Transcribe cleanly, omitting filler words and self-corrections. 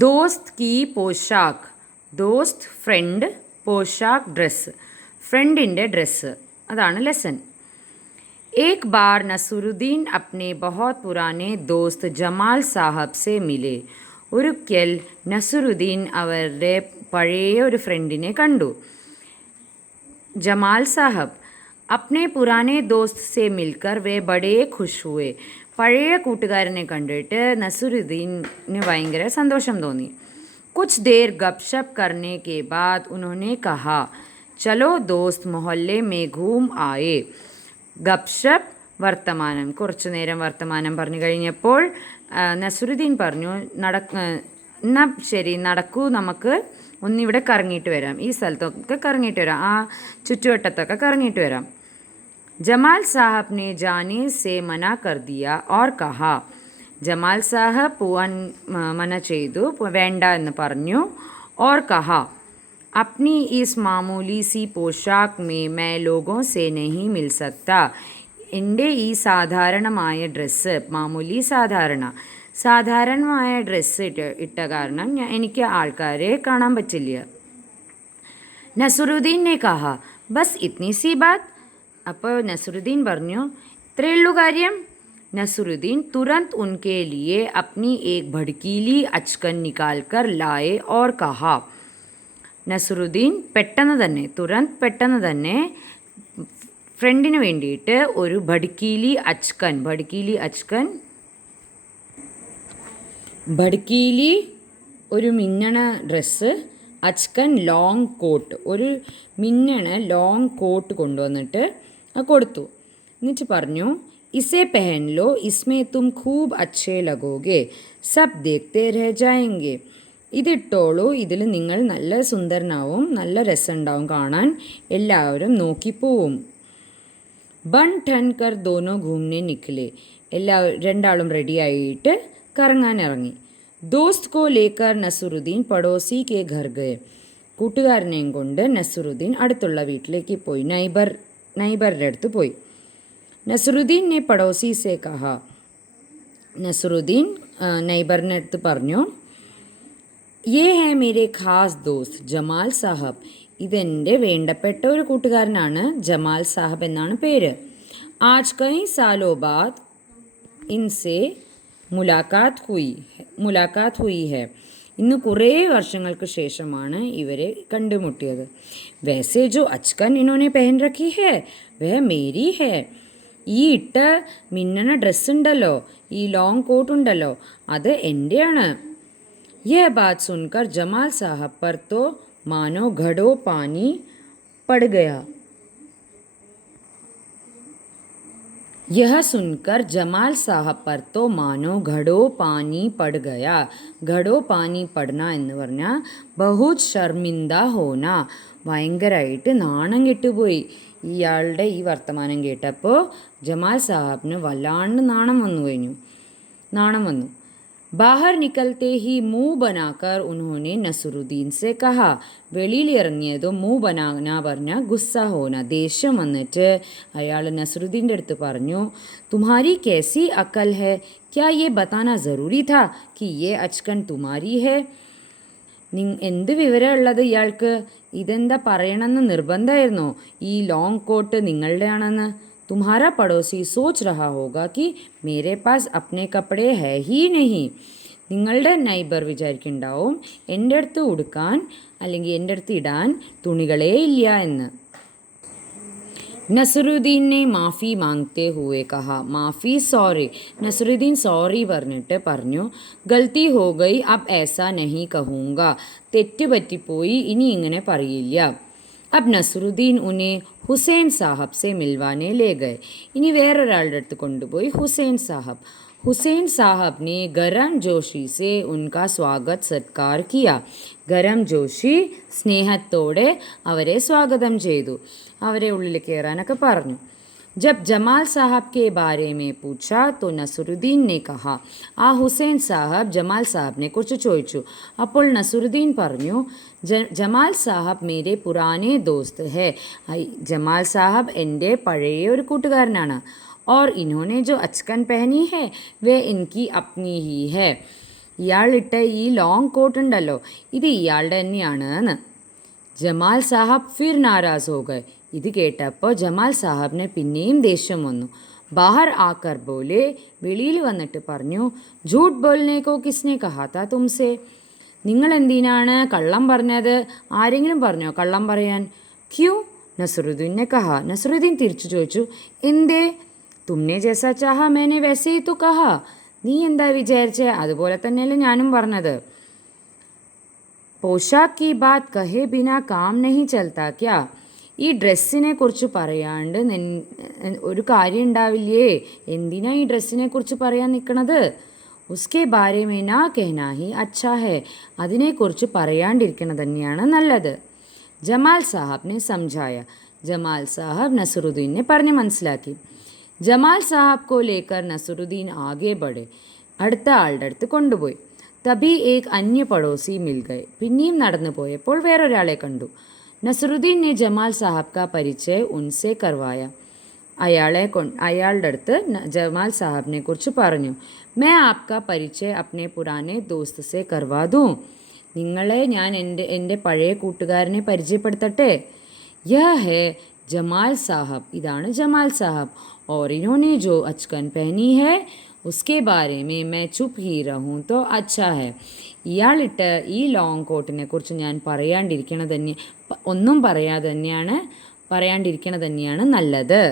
दोस्त की पोशाक. ദോസ്ത് ഫ്രണ്ട്, പോഷാക്ക് ഡ്രസ്സ്. ഫ്രണ്ടിൻ്റെ ഡ്രസ്സ്. അതാണ് ലെസൺ. एक बार नसरुद्दीन अपने बहुत पुराने दोस्त ജമാൽ സാഹബ് സെ മിലെ. ഒരിക്കൽ നസറുദ്ദീൻ അവരുടെ പഴയ ഒരു ഫ്രണ്ടിനെ കണ്ടു. ജമാൽ സാഹബ്. अपने पुराने दोस्त से मिलकर वे बड़े खुश हुए. പഴയ കൂട്ടുകാരനെ കണ്ടിട്ട് നസറുദ്ദീന് ഭയങ്കര സന്തോഷം തോന്നി. कुछ देर गपशप करने के बाद उन्होंने कहा, चलो दोस्त मोहल्ले में घूम आए. ഗപ്ഷപ്പ് വർത്തമാനം. കുറച്ചു നേരം വർത്തമാനം പറഞ്ഞു കഴിഞ്ഞപ്പോൾ നസറുദ്ദീൻ പറഞ്ഞു, എന്നാ ശരി നടക്കൂ, നമുക്ക് ഒന്നിവിടെ കറങ്ങിയിട്ട് വരാം, ഈ സ്ഥലത്തൊക്കെ കറങ്ങിയിട്ട് വരാം, ആ ചുറ്റുവട്ടത്തൊക്കെ കറങ്ങിയിട്ട് വരാം. ജമാൽ സാഹബ് ने जाने से मना कर दिया और कहा. ജമാൽ സാഹബ് പോവാൻ മന ചെയ്തു, വേണ്ട എന്ന് പറഞ്ഞു. और कहा, अपनी इस मामूली सी पोशाक में मैं लोगों से नहीं मिल सकता. എൻ്റെ ഈ സാധാരണമായ ഡ്രസ്സ്, മാമൂലി സാധാരണമായ ഡ്രസ്സ് ഇട്ട കാരണം എനിക്ക് ആൾക്കാരെ കാണാൻ പറ്റില്ല. നസറുദ്ദീൻ ने कहा, बस इतनी सी बात. അപ്പോൾ നസറുദ്ദീൻ പറഞ്ഞു, ഇത്രയേ ഉള്ളൂ കാര്യം. नसरुद्दीन तुरंत उनके लिए अपनी एक भड़कीली अचकन निकाल कर लाए और कहा. നസറുദ്ദീൻ പെട്ടെന്ന് തന്നെ ഫ്രണ്ടിന് വേണ്ടിയിട്ട് ഒരു ഭട്കീലി ഒരു മിന്നണ ഡ്രസ്സ്, അച്കൻ ലോങ് കോട്ട്, ഒരു മിന്നണ ലോങ് കോട്ട് കൊണ്ടുവന്നിട്ട് കൊടുത്തു. എന്നിട്ട് പറഞ്ഞു, इसे पहन लो, इसमें तुम खूब अच्छे लगोगे, सब देखते रह जाएंगे. ഇതിട്ടോളൂ, ഇതിൽ നിങ്ങൾ നല്ല സുന്ദരനാവും, നല്ല രസമുണ്ടാവും കാണാൻ, എല്ലാവരും നോക്കിപ്പോവും. ബൺ ഠൻ കർ ദോനോ ഘൂംനെ നിക്കലെ. രണ്ടാളും റെഡിയായിട്ട് കറങ്ങാൻ ഇറങ്ങി. ദോസ്ത് കോ ലേക്കർ നസറുദ്ദീൻ പടോസി കെ ഘർ ഗയെ. കൂട്ടുകാരനെയും കൊണ്ട് നസറുദ്ദീൻ അടുത്തുള്ള വീട്ടിലേക്ക് പോയി, നൈബറുടെ അടുത്ത് പോയി. നസറുദ്ദീൻ ने पड़ोसी से कहा. നസറുദ്ദീൻ നൈബറിൻ്റെ അടുത്ത് പറഞ്ഞു, ये है मेरे ഖാസ് ദോസ്ത് ജമാൽ സാഹബ്. ഇതെൻ്റെ വേണ്ടപ്പെട്ട ഒരു കൂട്ടുകാരനാണ്, ജമാൽ സാഹബ് എന്നാണ് പേര്. ആജ് കई सालों बाद इनसे മുലാഖാത്ത് हुई है. ഇന്ന് കുറേ വർഷങ്ങൾക്ക് ശേഷമാണ് ഇവരെ കണ്ടുമുട്ടിയത്. वैसे जो अचकन इन्होंने पहन रखी है वह मेरी है. ഈ ഇട്ട മിന്നണ ഡ്രസ്സ് ഉണ്ടല്ലോ, ഈ ലോങ് കോട്ട് ഉണ്ടല്ലോ, അത് എൻ്റെയാണ്. യഹ് ബാത് സുൻകർ ജമാൽ സാഹബ് പർ തോ മാനോ ഘടോ പാനി പട് ഗയാ. യഹ് സുൻകർ ജമാൽ സാഹബ് പർ തോ മാനോ ഘടോ പാനി പട് ഗയാ. ഘടോ പാനി പടന എന്ന് പറഞ്ഞാൽ ബഹുത് ഷർമിന്ദ ഹോന, ഭയങ്കരമായിട്ട് നാണം കെട്ടുപോയി. ഇയാളുടെ ഈ വർത്തമാനം കേട്ടപ്പോൾ ജമാൽ സാഹബിന് വല്ലാണ്ട് നാണം വന്നു. ബാഹർ നിക്കൽത്തെ ഹി മുँह बनाकर उन्होंने നസറുദ്ദീൻ से कहा. വെളിയിൽ ഇറങ്ങിയതും മുँह बनाना പറഞ്ഞാൽ ഗുസ്സ ഹോന, ദേഷ്യം വന്നിട്ട് അയാൾ നസറുദ്ദീൻ്റെ അടുത്ത് പറഞ്ഞു, तुम्हारी कैसी अकल है, क्या ये बताना ज़रूरी था कि ये अचकन तुम्हारी है. എന്ത് വിവരമുള്ളത് ഇയാൾക്ക്, ഇതെന്താ പറയണമെന്ന് നിർബന്ധമായിരുന്നോ, ഈ ലോങ് കോട്ട് നിങ്ങളുടെയാണെന്ന്. തുമ്ഹാര പടോസി സോച്ച് രഹാ ഹോഗാ കി മേരെ പാസ് അപ്നെ കപ്പടെ ഹൈ ഹി നഹി. നിങ്ങളുടെ നൈബർ വിചാരിക്കുന്നുണ്ടാവും എൻ്റെ അടുത്ത് ഉടുക്കാൻ അല്ലെങ്കിൽ എൻ്റെ അടുത്ത് ഇടാൻ തുണികളേ ഇല്ല എന്ന്. നസറുദ്ദീൻ ने മാഫി മാങ്ത്തെ ഹുവേ കഹാ. മാഫി സോറി. നസറുദ്ദീൻ സോറി പറഞ്ഞിട്ട് പറഞ്ഞു, ഗൽത്തി ഹോ ഗയി, അബ് ऐसा नहीं कहूँगा. തെറ്റ് പറ്റിപ്പോയി, ഇനി ഇങ്ങനെ പറയില്ല. अब നസറുദ്ദീൻ ഉന്നെ ഹുസൈൻ സാഹബ് സെ മിൽവാനെ ലേ ഗए. ഇനി വേറൊരാളുടെ അടുത്ത് കൊണ്ടുപോയി ഹുസൈൻ സാഹബ് ने गरम जोशी से उनका स्वागत सत्कार किया. ഗരം ജോഷി സ്നേഹത്തോടെ അവരെ സ്വാഗതം ചെയ്തു, അവരെ ഉള്ളിൽ കയറാനൊക്കെ പറഞ്ഞു. जब जमाल साहब के बारे में पूछा तो നസറുദ്ദീൻ ने कहा. ആ ഹുസൈൻ സാഹബ് ജമാൽ സാഹബിനെ കുറിച്ച് ചോദിച്ചു. അപ്പോൾ നസറുദ്ദീൻ പറഞ്ഞു, ജമാൽ സാഹബ് മേരെ പുരാനെ ദോസ്ത് ഹെ. ജമാൽ സാഹബ് എൻ്റെ പഴയ ഒരു കൂട്ടുകാരനാണ്. और इन्होंने जो अचकन पहनी है वे इनकी अपनी ही है. ഇയാളിട്ട ഈ ലോങ് കോട്ട് ഉണ്ടല്ലോ ഇത് ഇയാളുടെ തന്നെയാണ് എന്ന്. ജമാൽ സാഹബ് ഫിർ നാരാസ് ഹോ ഗए. ഇത് കേട്ടപ്പോൾ ജമാൽ സാഹബിന് പിന്നെയും ദേഷ്യം വന്നു. ബാഹർ ആക്കർ ബോലെ, വെളിയിൽ വന്നിട്ട് പറഞ്ഞു, झूठ बोलने को किसने कहा था तुमसे? നിങ്ങൾ എന്തിനാണ് കള്ളം പറഞ്ഞത്? ആരെങ്കിലും പറഞ്ഞോ കള്ളം പറയാൻ? ക്യൂ? നസറുദ്ദീനെ കഹ. നസറുദ്ദീൻ തിരിച്ചു ചോദിച്ചു, എന്തേ? തുമ്നെ ജൈസാ ചാഹ മേനെ വൈസേ ഹി തോ കഹ. നീ എന്താ വിചാരിച്ചേ? അതുപോലെ തന്നെയല്ലേ ഞാനും പറഞ്ഞത്. പോഷാക്ക് കി ബാത് കഹേ ബിനാ കാം നഹി ചൽത്താ ക്യാ? ഈ ഡ്രസ്സിനെ കുറിച്ച് പറയാണ്ട് ഒരു കാര്യം ഉണ്ടാവില്ലേ? എന്തിനാ ഈ ഡ്രസ്സിനെ കുറിച്ച് പറയാൻ നിൽക്കണത്? ഉസ്കെ ബാരെ മേ നാ കെഹ്നാ ഹി അച്ഛാ ഹെ. അതിനെക്കുറിച്ച് പറയാണ്ടിരിക്കണത് തന്നെയാണ് നല്ലത്. ജമാൽ സാഹബിനെ സംജായ. ജമാൽ സാഹബ് നസറുദ്ദീനെ പറഞ്ഞ് മനസ്സിലാക്കി. ജമാൽ സാഹബ് കോ ലേക്കർ നസറുദ്ദീൻ ആകെ ബഡെ. അടുത്ത ആളുടെ അടുത്ത് കൊണ്ടുപോയി. തബി ഏക് അന്യ പടോസി മിൽ ഗए. പിന്നെയും നടന്നു പോയപ്പോൾ വേറൊരാളെ കണ്ടു. നസറുദ്ദീൻ ने ജമാൽ സാഹബ് का परिचय उनसे करवाया. അയാളുടെ അടുത്ത് ജമാൽ സാഹബിനെ കുറിച്ച് പറഞ്ഞു. मैं आपका परिचय अपने पुराने दोस्त से करवा दूँ. നിങ്ങളെ ഞാൻ എൻ്റെ പഴയ കൂട്ടുകാരനെ പരിചയപ്പെടുത്തട്ടെ. യഹ ഹെ ജമാൽ സാഹബ്. ഇതാണ് ജമാൽ സാഹബ്. और इन्होंने जो अचकन पहनी है उसके बारे में मैं चुप ही रहूँ तो अच्छा है. ഇയാളിട്ട് ഈ ലോങ് കോട്ടിനെ കുറിച്ച് ഞാൻ ഒന്നും പറയാണ്ടിരിക്കണത് തന്നെയാണ് നല്ലത്.